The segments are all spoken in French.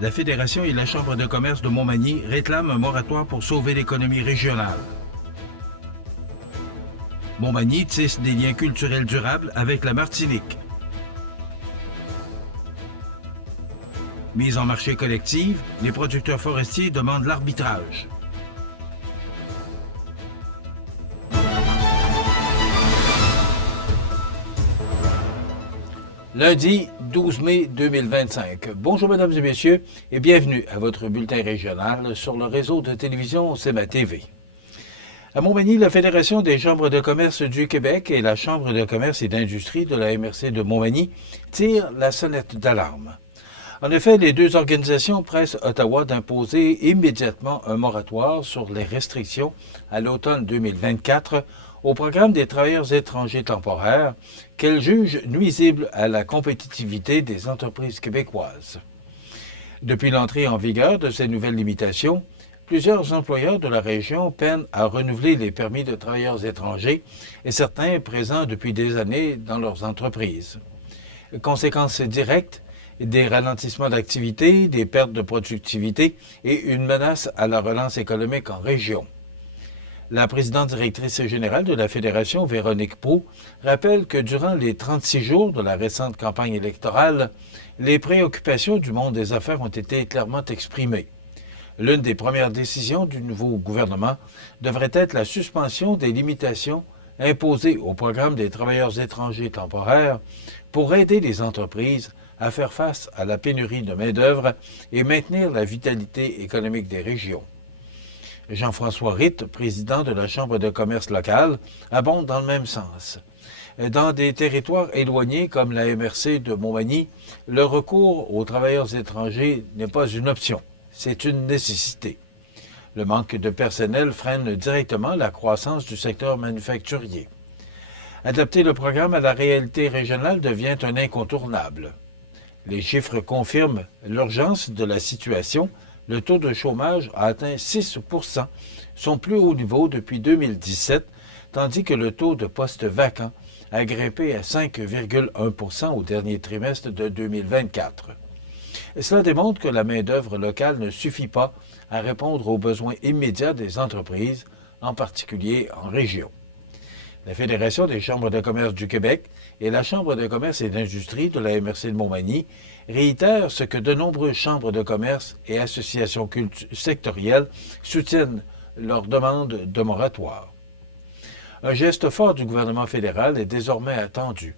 La Fédération et la Chambre de commerce de Montmagny réclament un moratoire pour sauver l'économie régionale. Montmagny tisse des liens culturels durables avec la Martinique. Mise en marché collective, les producteurs forestiers demandent l'arbitrage. Lundi 12 mai 2025. Bonjour mesdames et messieurs et bienvenue à votre bulletin régional sur le réseau de télévision CEMA TV. À Montmagny, la Fédération des chambres de commerce du Québec et la Chambre de commerce et d'industrie de la MRC de Montmagny tirent la sonnette d'alarme. En effet, les deux organisations pressent Ottawa d'imposer immédiatement un moratoire sur les restrictions à l'automne 2024 au programme des travailleurs étrangers temporaires qu'elles jugent nuisibles à la compétitivité des entreprises québécoises. Depuis l'entrée en vigueur de ces nouvelles limitations, plusieurs employeurs de la région peinent à renouveler les permis de travailleurs étrangers et certains présents depuis des années dans leurs entreprises. Conséquences directes, des ralentissements d'activité, des pertes de productivité et une menace à la relance économique en région. La présidente directrice générale de la Fédération, Véronique Proulx, rappelle que durant les 36 jours de la récente campagne électorale, les préoccupations du monde des affaires ont été clairement exprimées. L'une des premières décisions du nouveau gouvernement devrait être la suspension des limitations imposées au programme des travailleurs étrangers temporaires pour aider les entreprises à faire face à la pénurie de main-d'œuvre et maintenir la vitalité économique des régions. Jean-François Ritt, président de la Chambre de commerce locale, abonde dans le même sens. Dans des territoires éloignés comme la MRC de Montmagny, le recours aux travailleurs étrangers n'est pas une option, c'est une nécessité. Le manque de personnel freine directement la croissance du secteur manufacturier. Adapter le programme à la réalité régionale devient un incontournable. Les chiffres confirment l'urgence de la situation. Le taux de chômage a atteint 6 %, son plus haut niveau depuis 2017, tandis que le taux de postes vacants a grimpé à 5,1 % au dernier trimestre de 2024. Cela démontre que la main-d'œuvre locale ne suffit pas à répondre aux besoins immédiats des entreprises, en particulier en région. La Fédération des chambres de commerce du Québec et la Chambre de commerce et d'industrie de la MRC de Montmagny réitèrent ce que de nombreuses chambres de commerce et associations sectorielles soutiennent leur demande de moratoire. Un geste fort du gouvernement fédéral est désormais attendu.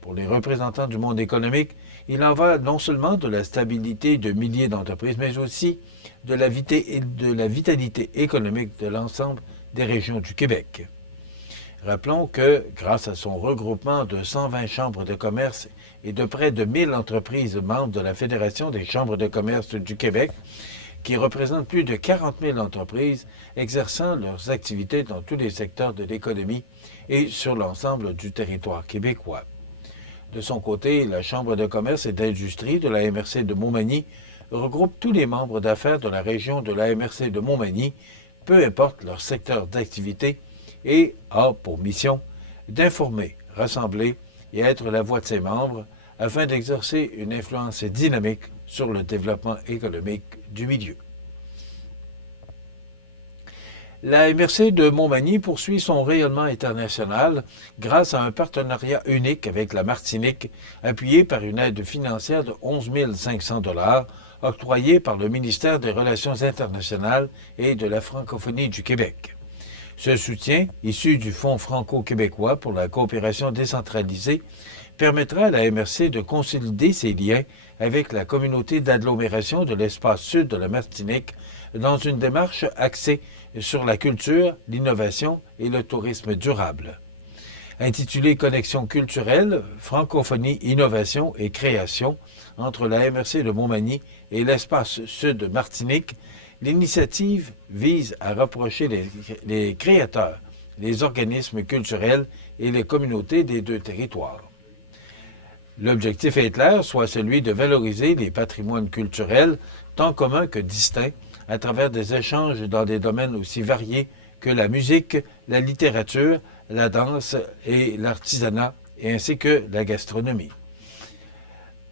Pour les représentants du monde économique, il en va non seulement de la stabilité de milliers d'entreprises, mais aussi de la vitalité économique de l'ensemble des régions du Québec. Rappelons que, grâce à son regroupement de 120 chambres de commerce et de près de 1000 entreprises membres de la Fédération des chambres de commerce du Québec, qui représentent plus de 40 000 entreprises exerçant leurs activités dans tous les secteurs de l'économie et sur l'ensemble du territoire québécois. De son côté, la Chambre de commerce et d'industrie de la MRC de Montmagny regroupe tous les membres d'affaires de la région de la MRC de Montmagny, peu importe leur secteur d'activité, et a pour mission d'informer, rassembler et être la voix de ses membres afin d'exercer une influence dynamique sur le développement économique du milieu. La MRC de Montmagny poursuit son rayonnement international grâce à un partenariat unique avec la Martinique, appuyé par une aide financière de 11 500 $ octroyée par le ministère des Relations internationales et de la francophonie du Québec. Ce soutien, issu du Fonds franco-québécois pour la coopération décentralisée, permettra à la MRC de consolider ses liens avec la communauté d'agglomération de l'espace sud de la Martinique dans une démarche axée sur la culture, l'innovation et le tourisme durable. Intitulé Connexion culturelle, francophonie, innovation et création entre la MRC de Montmagny et l'espace sud Martinique, l'initiative vise à rapprocher les créateurs, les organismes culturels et les communautés des deux territoires. L'objectif est clair, soit celui de valoriser les patrimoines culturels, tant communs que distincts, à travers des échanges dans des domaines aussi variés que la musique, la littérature, la danse et l'artisanat, ainsi que la gastronomie.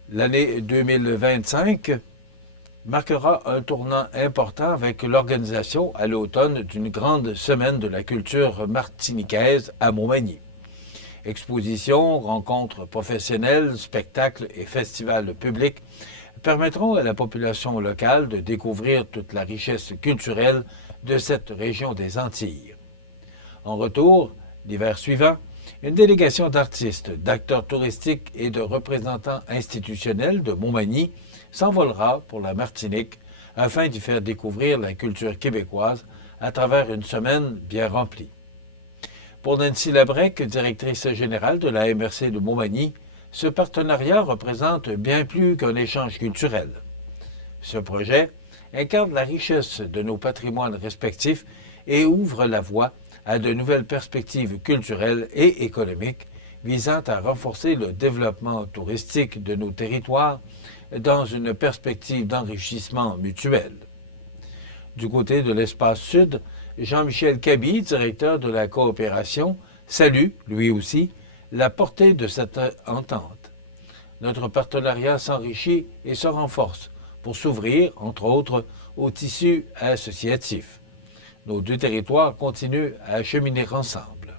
L'année 2025 marquera un tournant important avec l'organisation à l'automne d'une grande semaine de la culture martiniquaise à Montmagny. Expositions, rencontres professionnelles, spectacles et festivals publics permettront à la population locale de découvrir toute la richesse culturelle de cette région des Antilles. En retour, l'hiver suivant, une délégation d'artistes, d'acteurs touristiques et de représentants institutionnels de Montmagny s'envolera pour la Martinique afin d'y faire découvrir la culture québécoise à travers une semaine bien remplie. Pour Nancy Labrec, directrice générale de la MRC de Montmagny, ce partenariat représente bien plus qu'un échange culturel. Ce projet incarne la richesse de nos patrimoines respectifs et ouvre la voie à de nouvelles perspectives culturelles et économiques visant à renforcer le développement touristique de nos territoires dans une perspective d'enrichissement mutuel. Du côté de l'espace sud, Jean-Michel Caby, directeur de la coopération, salue, lui aussi, la portée de cette entente. Notre partenariat s'enrichit et se renforce pour s'ouvrir, entre autres, au tissu associatif. Nos deux territoires continuent à cheminer ensemble.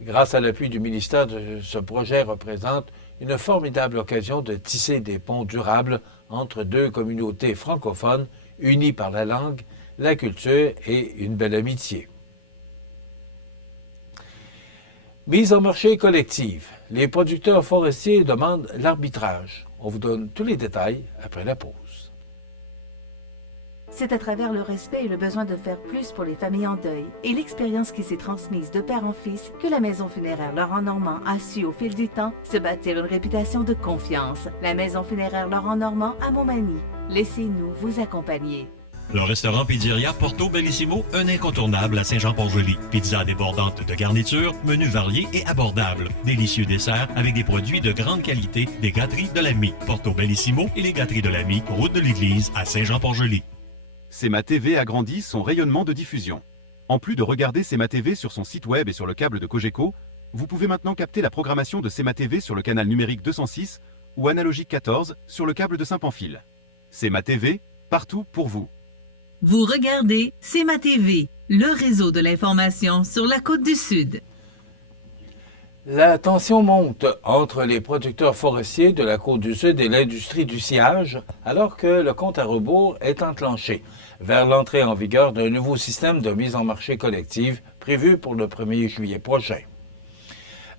Grâce à l'appui du ministère, ce projet représente une formidable occasion de tisser des ponts durables entre deux communautés francophones unies par la langue, la culture et une belle amitié. Mise en marché collective. Les producteurs forestiers demandent l'arbitrage. On vous donne tous les détails après la pause. C'est à travers le respect et le besoin de faire plus pour les familles en deuil et l'expérience qui s'est transmise de père en fils que la Maison funéraire Laurent Normand a su au fil du temps se bâtir une réputation de confiance. La Maison funéraire Laurent Normand à Montmagny. Laissez-nous vous accompagner. Le restaurant Pizzeria Porto Bellissimo, un incontournable à Saint-Jean-Port-Joli. Pizza débordante de garniture, menu varié et abordable. Délicieux desserts avec des produits de grande qualité des gâteries de l'Ami. Porto Bellissimo et les gâteries de l'Ami, route de l'église à Saint-Jean-Port-Joli. CMA TV agrandit son rayonnement de diffusion. En plus de regarder CMA TV sur son site web et sur le câble de Cogeco, vous pouvez maintenant capter la programmation de CMA TV sur le canal numérique 206 ou analogique 14 sur le câble de Saint-Pamphile. CMA TV, partout pour vous. Vous regardez CMA TV, le réseau de l'information sur la Côte-du-Sud. La tension monte entre les producteurs forestiers de la Côte-du-Sud et l'industrie du sciage, alors que le compte à rebours est enclenché vers l'entrée en vigueur d'un nouveau système de mise en marché collective prévu pour le 1er juillet prochain.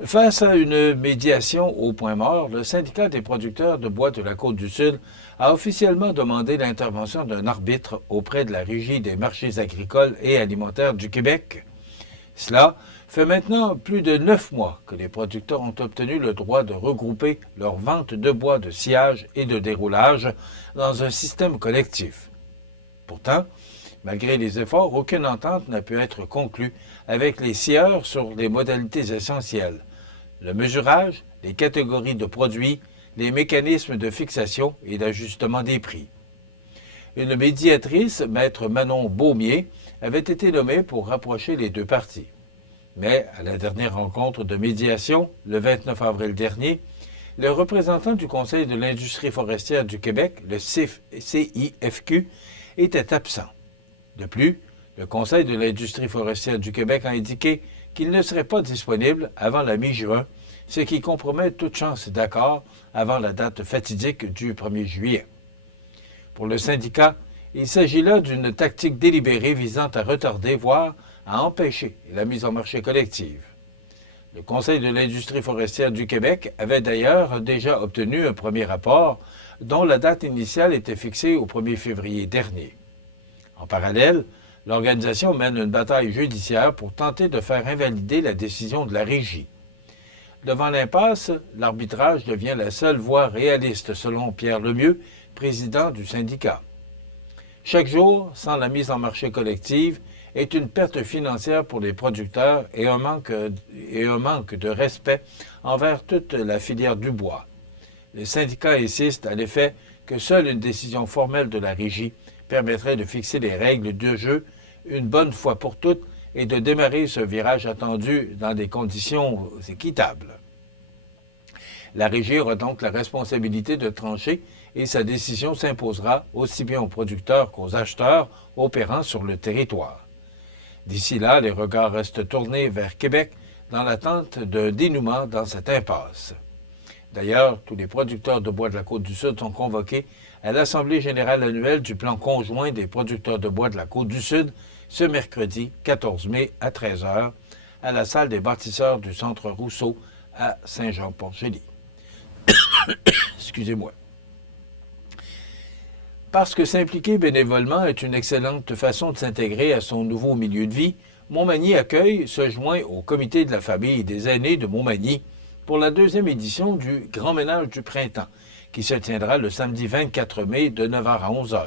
Face à une médiation au point mort, le syndicat des producteurs de bois de la Côte-du-Sud a officiellement demandé l'intervention d'un arbitre auprès de la Régie des marchés agricoles et alimentaires du Québec. Cela fait maintenant plus de 9 mois que les producteurs ont obtenu le droit de regrouper leurs ventes de bois de sciage et de déroulage dans un système collectif. Pourtant, malgré les efforts, aucune entente n'a pu être conclue avec les scieurs sur les modalités essentielles: le mesurage, les catégories de produits, les mécanismes de fixation et d'ajustement des prix. Une médiatrice, maître Manon Beaumier, avait été nommée pour rapprocher les deux parties. Mais à la dernière rencontre de médiation, le 29 avril dernier, le représentant du Conseil de l'industrie forestière du Québec, le CIFQ, était absent. De plus, le Conseil de l'industrie forestière du Québec a indiqué qu'il ne serait pas disponible avant la mi-juin, ce qui compromet toute chance d'accord avant la date fatidique du 1er juillet. Pour le syndicat, il s'agit là d'une tactique délibérée visant à retarder, voire à empêcher la mise en marché collective. Le Conseil de l'industrie forestière du Québec avait d'ailleurs déjà obtenu un premier rapport dont la date initiale était fixée au 1er février dernier. En parallèle, l'organisation mène une bataille judiciaire pour tenter de faire invalider la décision de la Régie. Devant l'impasse, l'arbitrage devient la seule voie réaliste, selon Pierre Lemieux, président du syndicat. Chaque jour, sans la mise en marché collective, est une perte financière pour les producteurs et un manque de respect envers toute la filière du bois. Le syndicat insiste à l'effet que seule une décision formelle de la Régie permettrait de fixer les règles de jeu une bonne fois pour toutes et de démarrer ce virage attendu dans des conditions équitables. La Régie aura donc la responsabilité de trancher et sa décision s'imposera aussi bien aux producteurs qu'aux acheteurs opérant sur le territoire. D'ici là, les regards restent tournés vers Québec dans l'attente d'un dénouement dans cette impasse. D'ailleurs, tous les producteurs de bois de la Côte-du-Sud sont convoqués à l'Assemblée générale annuelle du plan conjoint des producteurs de bois de la Côte-du-Sud ce mercredi 14 mai à 13h à la salle des bâtisseurs du Centre Rousseau à Saint-Jean-Port-Joli. Excusez-moi. Parce que s'impliquer bénévolement est une excellente façon de s'intégrer à son nouveau milieu de vie, Montmagny Accueil se joint au comité de la famille et des aînés de Montmagny pour la 2e édition du Grand Ménage du Printemps, qui se tiendra le samedi 24 mai de 9h à 11h.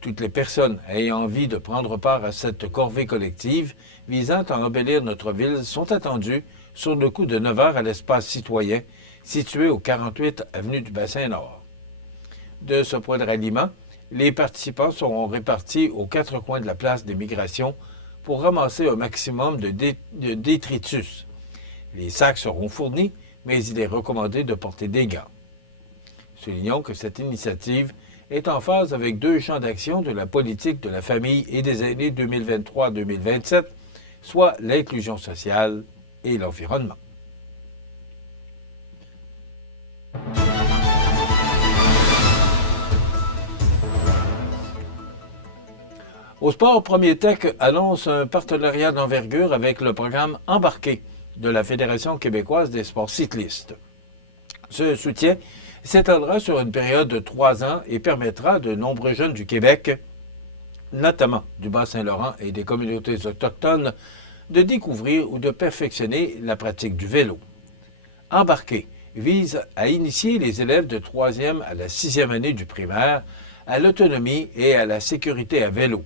Toutes les personnes ayant envie de prendre part à cette corvée collective visant à embellir notre ville sont attendues sur le coup de 9h à l'espace citoyen situé au 48 avenue du Bassin-Nord. De ce point de ralliement, les participants seront répartis aux 4 coins de la place des migrations pour ramasser un maximum de détritus. Les sacs seront fournis, mais il est recommandé de porter des gants. Soulignons que cette initiative est en phase avec 2 champs d'action de la politique de la famille et des aînés 2023-2027, soit l'inclusion sociale et l'environnement. Au sport, Premier Tech annonce un partenariat d'envergure avec le programme Embarqué de la Fédération québécoise des sports cyclistes. Ce soutien s'étendra sur une période de 3 ans et permettra à de nombreux jeunes du Québec, notamment du Bas-Saint-Laurent et des communautés autochtones, de découvrir ou de perfectionner la pratique du vélo. Embarqué vise à initier les élèves de 3e à la 6e année du primaire à l'autonomie et à la sécurité à vélo.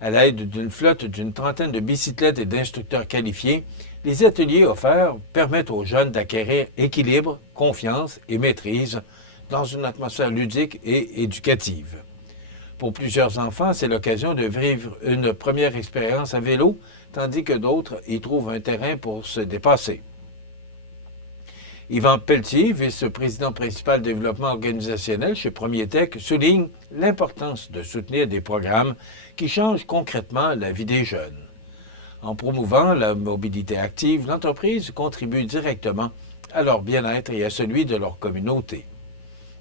À l'aide d'une flotte d'une trentaine de bicyclettes et d'instructeurs qualifiés, les ateliers offerts permettent aux jeunes d'acquérir équilibre, confiance et maîtrise dans une atmosphère ludique et éducative. Pour plusieurs enfants, c'est l'occasion de vivre une première expérience à vélo, tandis que d'autres y trouvent un terrain pour se dépasser. Yvan Pelletier, vice-président principal développement organisationnel chez Premier Tech, souligne l'importance de soutenir des programmes qui changent concrètement la vie des jeunes. En promouvant la mobilité active, l'entreprise contribue directement à leur bien-être et à celui de leur communauté.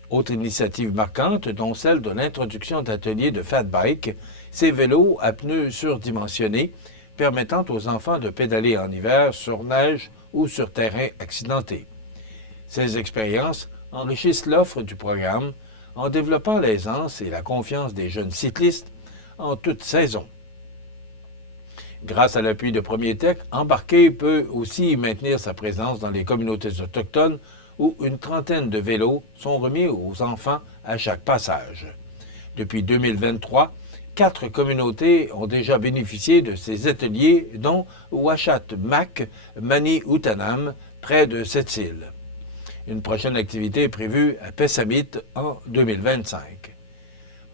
Autre initiative marquante, dont celle de l'introduction d'ateliers de fat bike, ces vélos à pneus surdimensionnés permettant aux enfants de pédaler en hiver sur neige ou sur terrain accidenté. Ces expériences enrichissent l'offre du programme en développant l'aisance et la confiance des jeunes cyclistes en toute saison. Grâce à l'appui de Premier Tech, Embarqué peut aussi maintenir sa présence dans les communautés autochtones où une trentaine de vélos sont remis aux enfants à chaque passage. Depuis 2023, 4 communautés ont déjà bénéficié de ces ateliers, dont Ouachat Mac, Mani-Outanam, près de Sept-Îles. Une prochaine activité est prévue à Pessamit en 2025.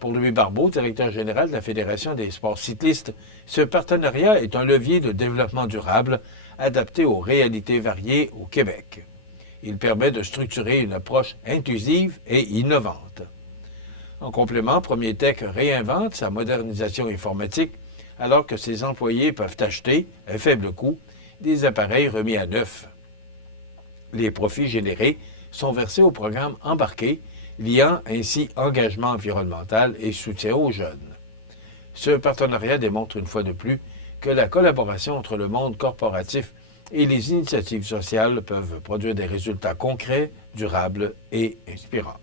Pour Louis Barbeau, directeur général de la Fédération des sports cyclistes, ce partenariat est un levier de développement durable adapté aux réalités variées au Québec. Il permet de structurer une approche inclusive et innovante. En complément, Premier Tech réinvente sa modernisation informatique alors que ses employés peuvent acheter, à faible coût, des appareils remis à neuf. Les profits générés sont versés au programme Embarqué, liant ainsi engagement environnemental et soutien aux jeunes. Ce partenariat démontre une fois de plus que la collaboration entre le monde corporatif et les initiatives sociales peuvent produire des résultats concrets, durables et inspirants.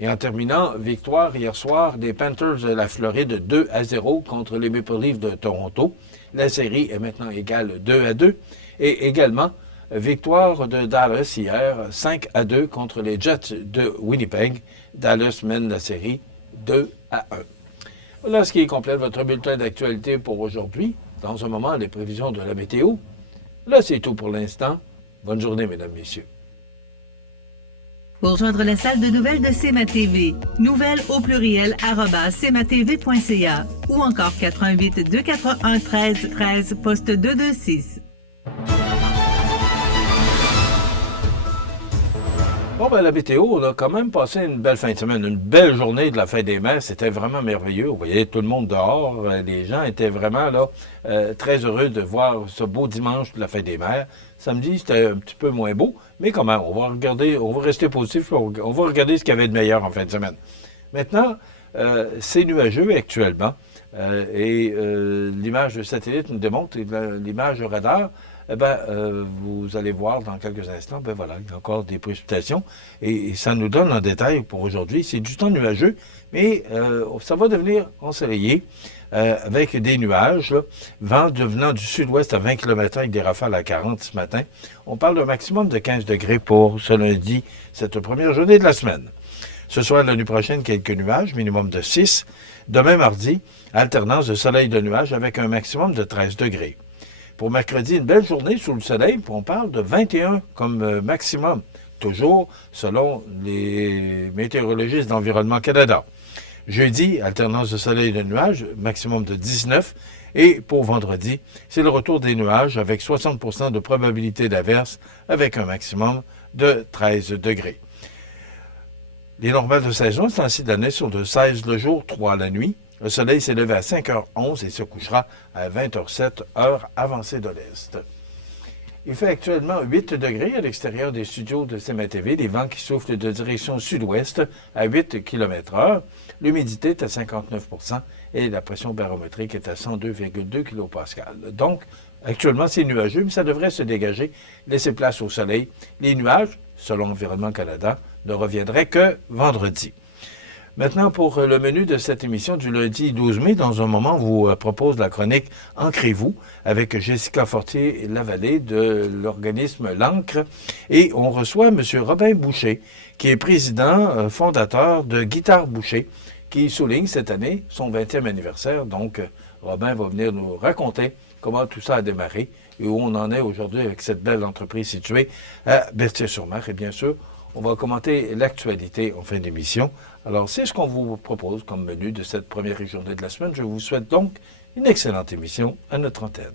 Et en terminant, victoire hier soir des Panthers de la Floride 2-0 contre les Maple Leafs de Toronto. La série est maintenant égale 2-2. Et également, victoire de Dallas hier 5-2 contre les Jets de Winnipeg. Dallas mène la série 2-1. Voilà ce qui complète votre bulletin d'actualité pour aujourd'hui. Dans un moment, les prévisions de la météo. Là, c'est tout pour l'instant. Bonne journée, mesdames, messieurs. Pour rejoindre la salle de nouvelles de CMA-TV, nouvelles au pluriel @cmatv.ca ou encore 88 281 13 13 poste 226. Bon, ben la météo, on a quand même passé une belle fin de semaine, une belle journée de la fête des mères. C'était vraiment merveilleux. Vous voyez tout le monde dehors. Les gens étaient vraiment là très heureux de voir ce beau dimanche de la fête des mères. Samedi, c'était un petit peu moins beau, mais quand même, on va rester positif, on va regarder ce qu'il y avait de meilleur en fin de semaine. Maintenant, c'est nuageux actuellement. L'image de satellite nous démontre, l'image de radar, vous allez voir dans quelques instants, voilà, il y a encore des précipitations. Et ça nous donne en détail pour aujourd'hui. C'est du temps nuageux, mais ça va devenir ensoleillé avec des nuages. Là. Vent devenant du sud-ouest à 20 km avec des rafales à 40 ce matin. On parle d'un maximum de 15 degrés pour ce lundi, cette première journée de la semaine. Ce soir, la nuit prochaine, quelques nuages, minimum de 6. Demain, mardi, alternance de soleil et de nuages avec un maximum de 13 degrés. Pour mercredi, une belle journée sous le soleil, puis on parle de 21 comme maximum, toujours selon les météorologistes d'Environnement Canada. Jeudi, alternance de soleil et de nuages, maximum de 19. Et pour vendredi, c'est le retour des nuages avec 60% de probabilité d'averse avec un maximum de 13 degrés. Les normales de saison, ce temps-ci de l'année, sont de 16 le jour, 3 la nuit. Le soleil s'est levé à 5h11 et se couchera à 20h07, heure avancée de l'Est. Il fait actuellement 8 degrés à l'extérieur des studios de CMA-TV, des vents qui soufflent de direction sud-ouest à 8 km/h. L'humidité est à 59% et la pression barométrique est à 102,2 kPa. Donc, actuellement, c'est nuageux, mais ça devrait se dégager, laisser place au soleil. Les nuages, selon Environnement Canada, ne reviendraient que vendredi. Maintenant, pour le menu de cette émission du lundi 12 mai, dans un moment, on vous propose la chronique « Ancrez-vous » avec Jessica Fortier-Lavallée de l'organisme L'Ancre. Et on reçoit M. Robin Boucher, qui est président fondateur de Guitare Boucher, qui souligne cette année son 20e anniversaire. Donc, Robin va venir nous raconter comment tout ça a démarré et où on en est aujourd'hui avec cette belle entreprise située à Berthier-sur-Mer. Et bien sûr, on va commenter l'actualité en fin d'émission. Alors, c'est ce qu'on vous propose comme menu de cette première journée de la semaine. Je vous souhaite donc une excellente émission à notre antenne.